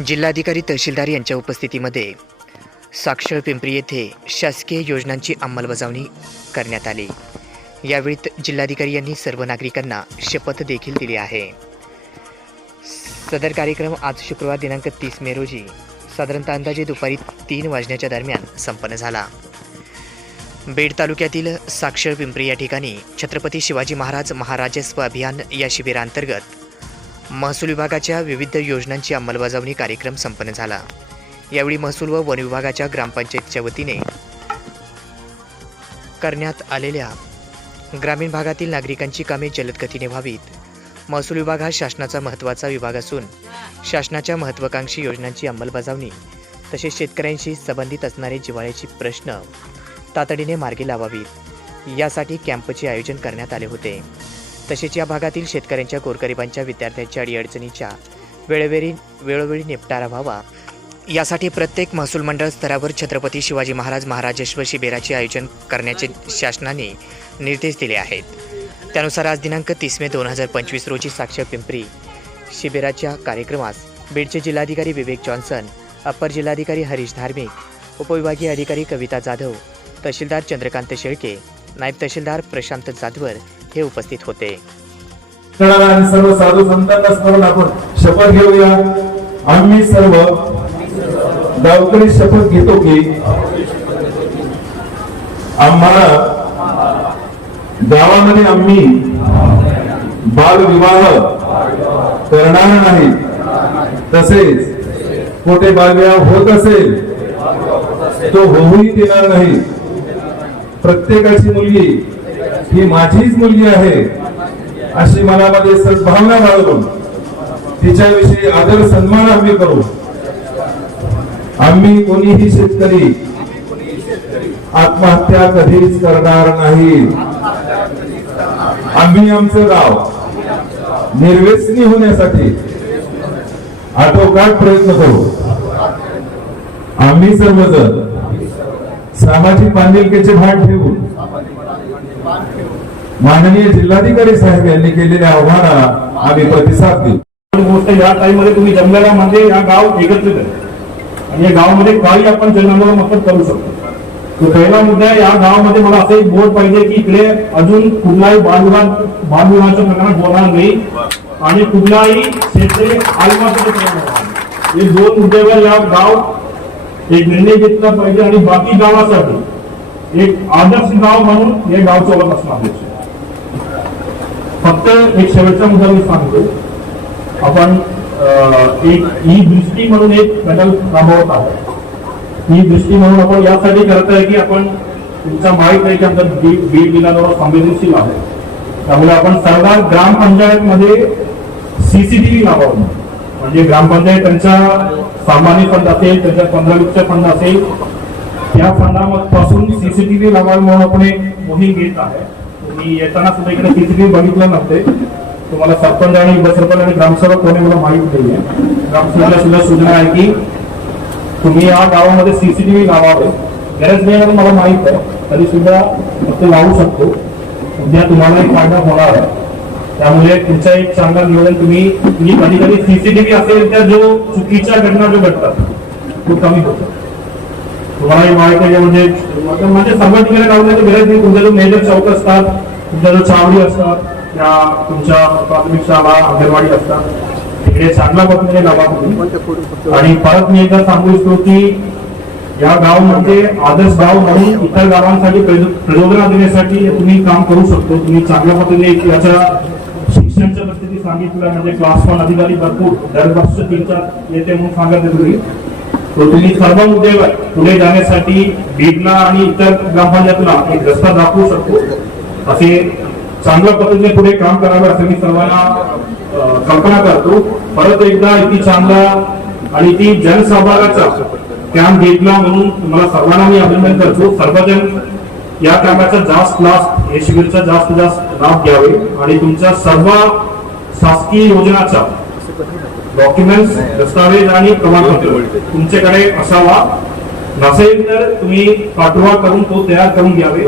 जिल्हाधिकारी तहसीलदार यांच्या उपस्थितीमध्ये साक्षर पिंपरी येथे शासकीय योजनांची अंमलबजावणी करण्यात आली. यावेळी जिल्हाधिकारी यांनी सर्व नागरिकांना शपथ देखील दिली आहे. सदर कार्यक्रम आज शुक्रवार दिनांक तीस मे रोजी साधारणतः अंदाजे दुपारी तीन वाजण्याच्या दरम्यान संपन्न झाला. बेड तालुक्यातील साक्षर पिंपरी या ठिकाणी छत्रपती शिवाजी महाराज महाराजस्व अभियान या शिबिरांतर्गत महसूल विभागाच्या विविध योजनांची अंमलबजावणी कार्यक्रम संपन्न झाला. यावेळी महसूल व वन विभागाच्या ग्रामपंचायतच्या वतीने करण्यात आलेल्या ग्रामीण भागातील नागरिकांची कामे जलद गतीने व्हावीत. महसूल विभाग हा शासनाचा महत्त्वाचा विभाग असून शासनाच्या महत्त्वाकांक्षी योजनांची अंमलबजावणी तसेच शेतकऱ्यांशी संबंधित असणारे जिव्हाळ्याचे प्रश्न तातडीने मार्गी लावावीत. यासाठी कॅम्पचे आयोजन करण्यात आले होते. तसेच या भागातील शेतकऱ्यांच्या गोरगरिबांच्या विद्यार्थ्यांच्या अडीअडचणीच्या वेळोवेळी वेळोवेळी निपटारा व्हावा. यासाठी प्रत्येक महसूल मंडळ स्तरावर छत्रपती शिवाजी महाराज महाराजेश्वर शिबिराचे आयोजन करण्याचे शासनाने निर्देश दिले आहेत. त्यानुसार आज दिनांक तीस मे दोन हजार पंचवीस रोजी साक्ष पिंपरी शिबिराच्या कार्यक्रमास बीडचे जिल्हाधिकारी विवेक जॉन्सन अप्पर जिल्हाधिकारी हरीश धार्मिक उपविभागीय अधिकारी कविता जाधव तहसीलदार चंद्रकांत शेळके नायब तहसीलदार प्रशांत जाधवर हे उपस्थित होते. आणि सर्व साधू संतांना स्मरण आपण शपथ घेऊया. आम्ही सर्व गावकरी शपथ घेतो की आम्हाला गावामध्ये आम्ही बालविवाह करणार नाही. तसेच कुठे बालविवाह होत असेल तो होऊही देणार नाही. प्रत्येकाची मुलगी ही माझीच मुलगी आहे अशी मनामध्ये सद्भावना बाळगून तिच्याविषयी आदर सन्मान आम्ही करू. आम्ही कोणीही शेतकरी आत्महत्या कधीच करणार नाही. आम्ही आमचं गाव निर्वेसनी होण्यासाठी आटोकाट प्रयत्न करू. आम्ही सर्वजण सामाजिक बांधिलकीचे भान ठेवून माननीय जिल्हाधिकारी साहेब यांनी केलेल्या आव्हानाला आम्ही प्रतिसाद देऊ. गोष्ट या टाइममध्ये तुम्ही जंगलामध्ये या गाव एकत्रित आहे. आणि या गावामध्ये काही आपण जनआंदोलन मदत करू शकतो. तर पहिला मुद्दा या गावामध्ये मला असं एक बोर्ड पाहिजे की इकडे अजून कुठलाही बालविवाह बालविवाहाच्या प्रकरणात होणार नाही. आणि कुठलाही शेतकरी हे दोन मुद्द्यावर या गाव एक निर्णय घेतला पाहिजे. आणि बाकी गावासाठी एक आदर्श गाव म्हणून हे गाव चालत असणार आहे. फक्त एक शेवटचा मुद्दा मी सांगतो. आपण एक ई दृष्टी म्हणून एक बदल राबवत आहोत. ही दृष्टी म्हणून आपण यासाठी करत आहे की आपण तुमचा माहीत आहे की आमचा बीड बीड जिल्हा संवेदनशील आहे त्यामुळे आपण सरदार ग्रामपंचायत मध्ये सीसीटीव्ही लावावं. म्हणजे ग्रामपंचायत त्यांच्या सामान्य फंड असेल त्यांच्या पंधरा लक्ष फंड असेल त्या फंडापासून सीसीटीव्ही लावावी म्हणून आपण एक मोहीम घेत आहे. मी येताना सुद्धा इकडे सीसीटीव्ही बघितलं नव्हते. तुम्हाला सरपंच आणि उपसरपंच आणि ग्रामसेवक कोणी मला माहीत आहे ग्रामसेवकला सुद्धा सूचना आहे की तुम्ही या गावामध्ये सीसीटीव्ही लावावे. गरज नाही आहे मला माहीत आहे. तरी सुद्धा फक्त लावू शकतो. उद्या तुम्हाला एक फायदा होणार आहे. त्यामुळे तुमचा एक चांगला नियोजन तुम्ही तुम्ही कधी कधी सीसीटीव्ही असेल त्या जो चुकीच्या घटना जो घडतात तो कमी होतो. तुम्हाला माहिती आहे म्हणजे म्हणजे सर्व ठिकाणी लावण्याची गरज नाही. तुमचा जो मेजर चौक असतात तुमच्या जो चावडी असतात त्या तुमच्या प्राथमिक शाळा अंगणवाडी असतात. तिकडे चांगल्या पद्धतीने लावा तुम्ही. आणि परत मी एकदा सांगू इच्छितो की या गावामध्ये म्हणजे आदर्श गाव म्हणून इतर गावांसाठी प्रचो- देण्यासाठी तुम्ही काम करू शकतो. तुम्ही चांगल्या पद्धतीने याच्या शिक्षणच्या परिस्थिती सांगितलं म्हणजे क्लास वन अधिकारी भरपूर दर वर्ष तीन चार येते म्हणून सांगत आहे तुम्ही. तो तुम्ही सर्व मुद्द्यावर पुढे जाण्यासाठी बीडला आणि इतर ग्रामपंचायतला एक रस्ता दाखवू शकतो. असे चांगल्या पद्धतीने पुढे काम करावे असं मी सर्वांना कल्पना करतो. परत एकदा इथे चांगला आणि ती जनसहभागाचा कॅम्प घेतला म्हणून तुम्हाला सर्वांना मी अभिनंदन करतो. सर्वजण या कामाचा जास्त लाभ हे शिबिरचा जास्त जास्त लाभ घ्यावे आणि तुमच्या सर्व शासकीय योजनाचा डॉक्युमेंट्स दस्तावेज आणि प्रमाणपत्र. तुमच्याकडे असावा. नसेल तर तुम्ही पाठवा करून तो तयार करून घ्यावे.